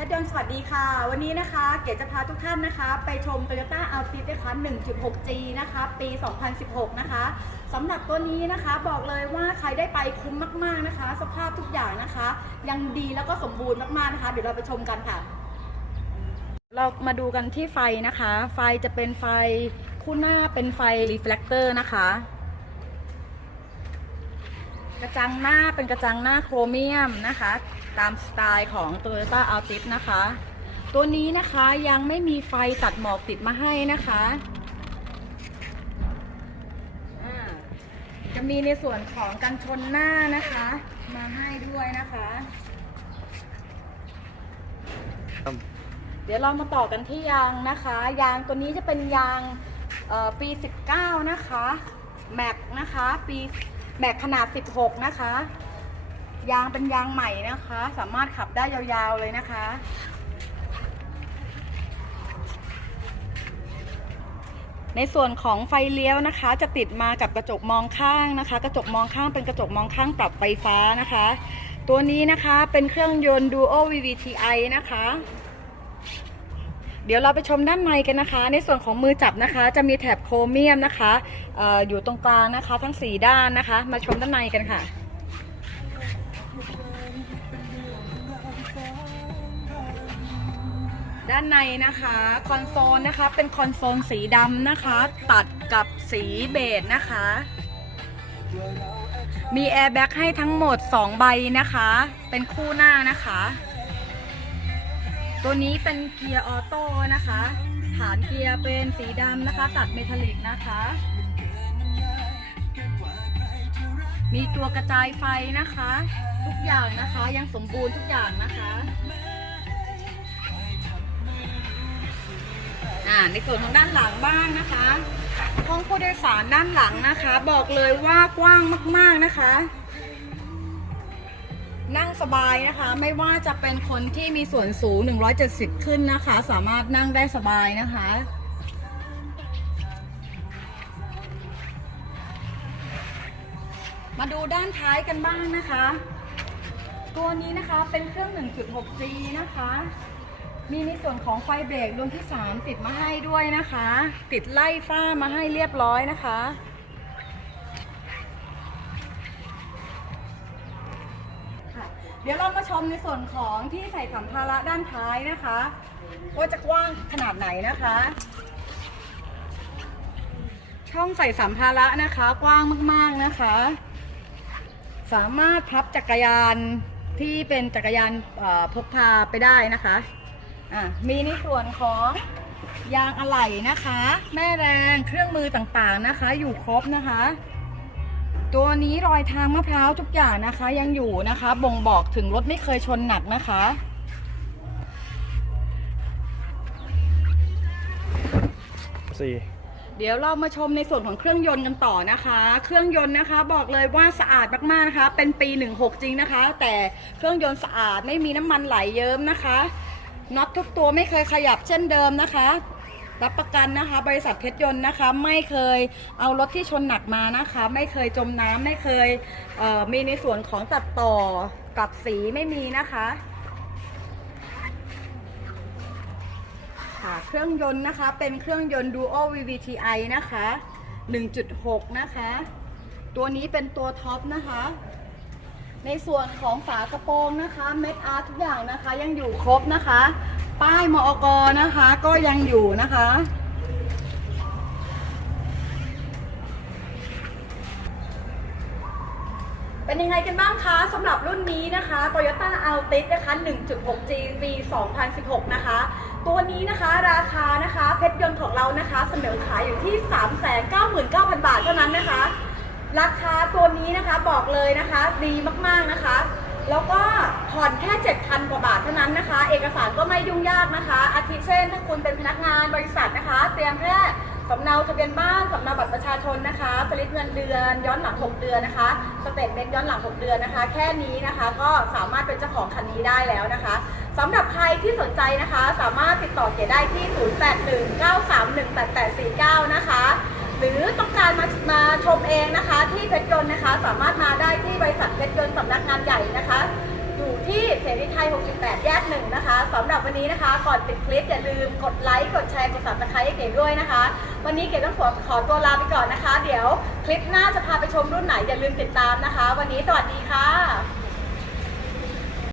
ชรยนต์สวัสดีค่ะ วันนี้นะคะเก๋จะพาทุกท่านนะคะ ไปชม Toyota Altis นะคะ 1.6G นะคะ ปี 2016 นะคะสำหรับตัวนี้นะคะบอกเลยว่าใครได้ไปคุ้มมาก ๆนะคะ สภาพทุกอย่างนะคะ ยังดีแล้วก็สมบูรณ์มากๆนะคะ เดี๋ยวเราไปชมกันค่ะ เรามาดูกันที่ไฟนะคะ ไฟจะเป็นไฟคู่หน้าเป็นไฟรีเฟล c เตอร์นะคะ กระจังหน้าเป็นกระจังหน้าโครเมียมนะคะ ตามสไตล์ของ Toyota Altis นะคะ ตัวนี้นะคะยังไม่มีไฟตัดหมอกติดมาให้นะคะอ่าจะมีในส่วนของกันชนหน้านะคะ มาให้ด้วยนะคะ เดี๋ยวเรามาต่อกันที่ยางนะคะ ยางตัวนี้จะเป็นยางเอ่อปี 19 นะคะ แม็กนะคะ ปีแม็กขนาด 16 นะคะ ยางเป็นยางใหม่นะคะ สามารถขับได้ยาวๆเลยนะคะ ในส่วนของไฟเลี้ยวนะคะ จะติดมากับกระจกมองข้างนะคะ กระจกมองข้างเป็นกระจกมองข้างปรับไฟฟ้านะคะ ตัวนี้นะคะเป็นเครื่องยนต์ Duo VVTi นะคะ เดี๋ยวเราไปชมด้านในกันนะคะ ในส่วนของมือจับนะคะ จะมีแถบโครเมียมนะคะอออยู่ตรงกลางนะคะ ทั้ง 4 ด้านนะคะ มาชมด้านในกันค่ะ ด้านในนะคะคอนโซลนะคะเป็นคอนโซลสีดำนะคะ ตัดกับสีเบจนะคะ มีแอร์แบ็กให้ทั้งหมด 2 ใบนะคะ เป็นคู่หน้านะคะ ตัวนี้เป็นเกียร์ออโต้นะคะ ฐานเกียร์เป็นสีดำนะคะ ตัดเมทัลลิกนะคะ มีตัวกระจายไฟนะคะ ทุกอย่างนะคะยังสมบูรณ์ทุกอย่างนะคะ อ่าในส่วนของด้านหลังบ้างนะคะ ห้องผู้โดยสารด้านหลังนะคะ บอกเลยว่ากว้างมากๆนะคะ นั่งสบายนะคะ ไม่ว่าจะเป็นคนที่มีส่วนสูง 170 ขึ้นนะคะ สามารถนั่งได้สบายนะคะมาดูด้านท้ายกันบ้างนะคะ ตัวนี้นะคะเป็นเครื่อง 1.6G นะคะ มีในส่วนของไฟเบรกดวงที่ 3 ติดมาให้ด้วยนะคะ ติดไล่ฝ้ามาให้เรียบร้อยนะคะ เดี๋ยวเรามาชมในส่วนของที่ใส่สัมภาระด้านท้ายนะคะว่าจะกว้างขนาดไหนนะคะ ช่องใส่สัมภาระนะคะ กว้างมากๆนะคะ สามารถพับจักรยานที่เป็นจักรยานพกพาไปได้นะคะ อะมีในส่วนของยางอะไหล่นะคะ แม่แรงเครื่องมือต่างๆนะคะ อยู่ครบนะคะ ตัวนี้รอยทางมะพร้าวทุกอย่างนะคะ ยังอยู่นะคะ บ่งบอกถึงรถไม่เคยชนหนักนะคะสี่เดี๋ยวเรามาชมในส่วนของเครื่องยนต์กันต่อนะคะ เครื่องยนต์นะคะ บอกเลยว่าสะอาดมากๆนะคะ เป็นปี 16 จริงนะคะ แต่เครื่องยนต์สะอาดไม่มีน้ำมันไหลเยิ้มนะคะ น็อตทุกตัวไม่เคยขยับเช่นเดิมนะคะ รับประกันนะคะ บริษัทเพชรยนต์นะคะ ไม่เคยเอารถที่ชนหนักมานะคะ ไม่เคยจมน้ำไม่เคยเมีในส่วนของตัดต่อกับสีไม่มีนะคะค่ะเครื่องยนต์นะคะเป็นเครื่องยนต์ Duo VVTi นะคะ 1.6 นะคะ ตัวนี้เป็นตัวท็อปนะคะ ในส่วนของฝากระโปรงนะคะเม็ดอาร์ทุกอย่างนะคะยังอยู่ครบนะคะ ป้ายมอกนะคะก็ยังอยู่นะคะ เป็นยังไงกันบ้างคะสำหรับรุ่นนี้นะคะ Toyota Altis นะคะ 1.6G ปี2016 นะคะ ตัวนี้นะคะราคานะคะเพชรยนต์ของเรานะคะ เสนอขายอยู่ที่ 399,000 บาทเท่านั้นนะคะ ราคาตัวนี้นะคะบอกเลยนะคะดีมากๆนะคะ แล้วก็ผ่อนแค่7,000กว่าบาทเท่านั้นนะคะ เอกสารก็ไม่ยุ่งยากนะคะ อาทิเช่น ถ้าคุณเป็นพนักงานบริษัทนะคะ เตรียมแค่สำเนาทะเบียนบ้านสำเนาบัตรประชาชนนะคะสลิปเงินเดือน ย้อนหลัง 6 เดือนนะคะสเตทเมนต์ย้อนหลัง 6 เดือนนะคะ แค่นี้นะคะก็สามารถเป็นเจ้าของคันนี้ได้แล้วนะคะสำหรับใครที่สนใจนะคะ สามารถติดต่อเก๋ได้ที่ 0819318849 นะคะ หรือต้องการมามาชมเองนะคะ ที่เพชรยนต์นะคะ สามารถมาได้ที่บริษัทเพชรยนต์สำนักงานใหญ่นะคะ อยู่ที่เสรีไทย 68 แยกหนึ่งนะคะสำหรับวันนี้นะคะ ก่อนปิดคลิปอย่าลืมกดไลค์ กดแชร์ กด subscribe ให้เก๋ด้วยนะคะ วันนี้เก๋ต้องขอขอตัวลาไปก่อนนะคะ เดี๋ยวคลิปหน้าจะพาไปชมรุ่นไหนอย่าลืมติดตามนะคะ วันนี้สวัสดีค่ะ